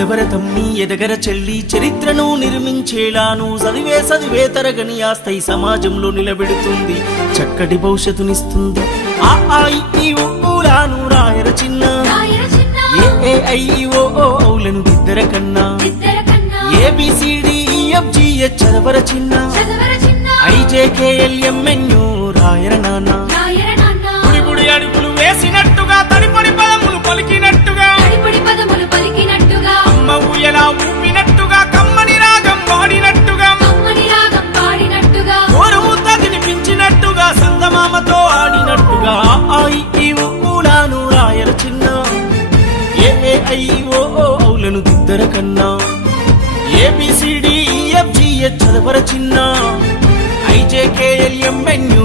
చదవర తమ్మి ఎదగర చెల్లి చరిత్రను నిర్మించేలాను చదివే తరగని ఆస్థై సమాజంలో నిలబెడుతుంది చక్కటి భవిష్యత్తునిస్తుంది ఆ ఆ ఈ ఊలాను రాయర చిన్న ఏ ఐ ఓ ఔలను దిద్దర కన్నా ABCDEFGH చదవర చిన్న IJKLMNO రాయర నాన్న బుడి బుడి అడుగులు వేసినట్టుగా తడిపడి పదములు పలికినట్టుగా అమ్మ ఊయలా ఊపినట్టుగా కమ్మని రాగం పాడినట్టుగా ఓరముద్ద తినిపించినట్టుగా సందమామతో ఆడినట్టుగా ఆ ఈ ఊలాను రాయర చిన్న ఏ ఓ ఔలను దిద్దర కన్నా ABCDEFGH చదవర చిన్న IJKLMNO